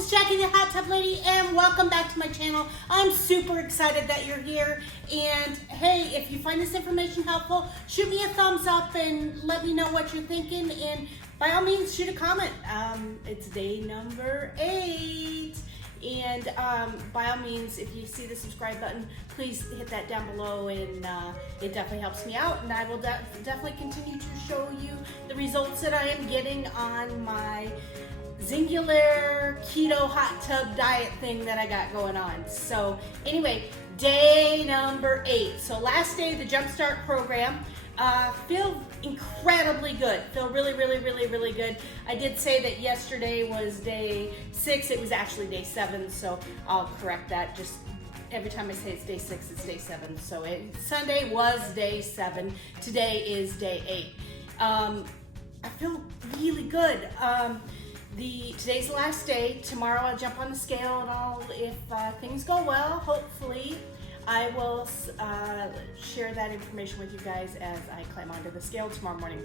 is Jackie the Hot Tub Lady, and welcome back to my channel. I'm super excited that you're here, and hey, if you find this information helpful, shoot me a thumbs up and let me know what you're thinking, and by all means, shoot a comment. It's day number 8, and by all means, if you see the subscribe button, please hit that down below, and it definitely helps me out, and I will definitely continue to show you the results that I am getting on my Xyngular Keto hot tub diet thing that I got going on. So anyway, day number 8. So last day of the Jumpstart program. Feel incredibly good. Feel really good. I did say that yesterday was day 6. It was actually day 7, so I'll correct that. Just every time I say it's day 6, it's day 7. So Sunday was day 7. Today is day 8. I feel really good. Today's the last day. Tomorrow I'll jump on the scale, and if things go well, hopefully, I will share that information with you guys as I climb onto the scale tomorrow morning.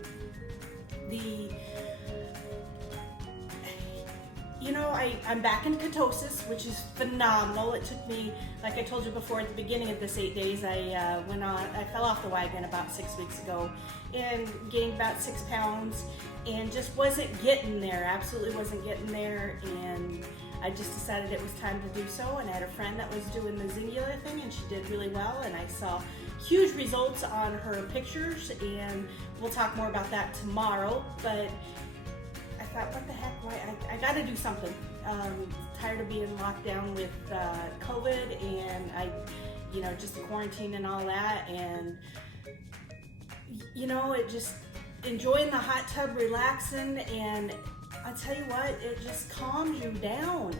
I'm back in ketosis, which is phenomenal. It took me, like I told you before, at the beginning of this 8 days, I fell off the wagon about 6 weeks ago and gained about 6 pounds and just wasn't getting there, absolutely wasn't getting there, and I just decided it was time to do so, and I had a friend that was doing the Xyngular thing, and she did really well, and I saw huge results on her pictures, and we'll talk more about that tomorrow, but I thought, what the heck, I gotta do something. Tired of being locked down with COVID, and just the quarantine and all that, and it just enjoying the hot tub, relaxing, and I'll tell you what, it just calms you down.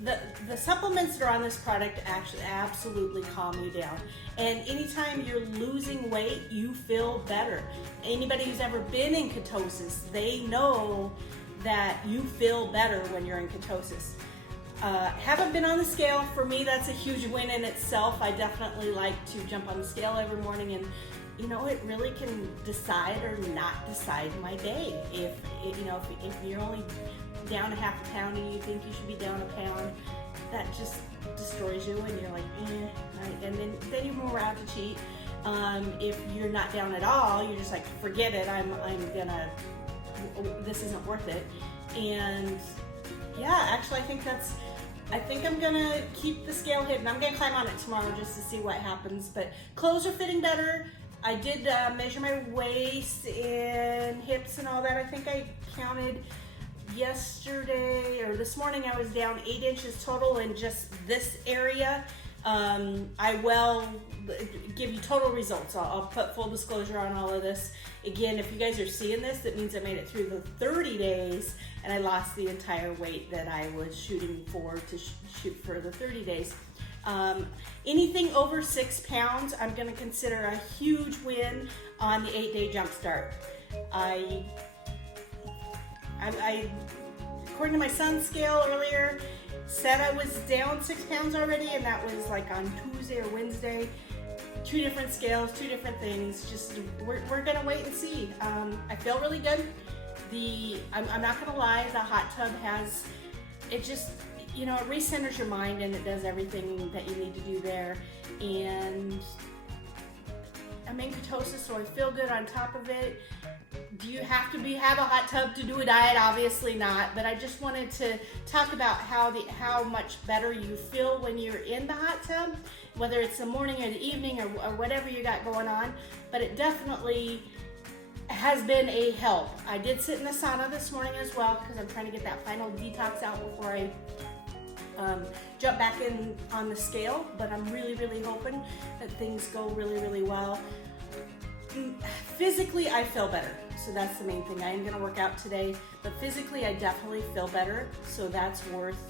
The supplements that are on this product actually absolutely calm you down. And anytime you're losing weight, you feel better. Anybody who's ever been in ketosis, they know that you feel better when you're in ketosis. Haven't been on the scale. For me, that's a huge win in itself. I definitely like to jump on the scale every morning, and it really can decide or not decide my day. If you're only down a half a pound and you think you should be down a pound, that just destroys you, and you're like, and then you move around to cheat. If you're not down at all, you're just like, forget it. This isn't worth it. And yeah, actually, I think I'm gonna keep the scale hidden. I'm gonna climb on it tomorrow just to see what happens. But clothes are fitting better. I did measure my waist and hips and all that. I think I counted yesterday or this morning. I was down 8 inches total in just this area. I will give you total results. I'll put full disclosure on all of this. Again, if you guys are seeing this, that means I made it through the 30 days and I lost the entire weight that I was shooting for to shoot for the 30 days. Anything over 6 pounds, I'm going to consider a huge win on the 8-day Jumpstart. I according to my son's scale earlier, said I was down 6 pounds already, and that was like on Tuesday or Wednesday. 2 different scales, 2 different things. Just we're gonna wait and see. I feel really good. I'm not gonna lie, the hot tub it recenters your mind, and it does everything that you need to do there. And I'm in ketosis, so I feel good on top of it. Do you have to have a hot tub to do a diet? Obviously not, but I just wanted to talk about how much better you feel when you're in the hot tub, whether it's the morning or the evening or whatever you got going on, but it definitely has been a help. I did sit in the sauna this morning as well because I'm trying to get that final detox out before I jump back in on the scale, but I'm really hoping that things go really well. Physically, I feel better, so that's the main thing. I am going to work out today, but physically I definitely feel better, so that's worth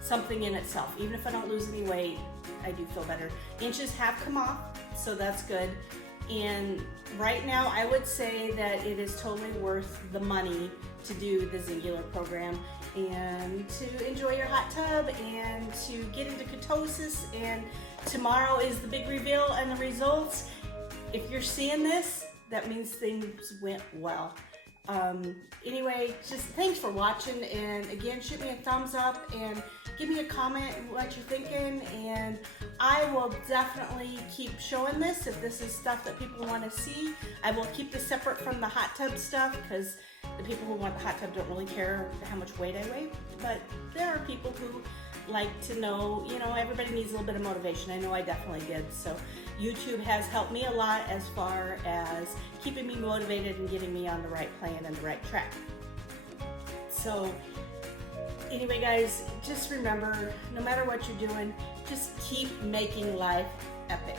something in itself. Even if I don't lose any weight, I do feel better. Inches have come off, so that's good. And right now, I would say that it is totally worth the money to do the Xyngular program and to enjoy your hot tub and to get into ketosis. And tomorrow is the big reveal and the results. If you're seeing this, that means things went well. Anyway, just thanks for watching, and again, shoot me a thumbs up and give me a comment what you're thinking, and I will definitely keep showing this if this is stuff that people want to see. I will keep this separate from the hot tub stuff because the people who want the hot tub don't really care how much weight I weigh, but there are people who like to know, you know, everybody needs a little bit of motivation. I know I definitely did. So YouTube has helped me a lot as far as keeping me motivated and getting me on the right plan and the right track. So anyway, guys, just remember, no matter what you're doing, just keep making life epic.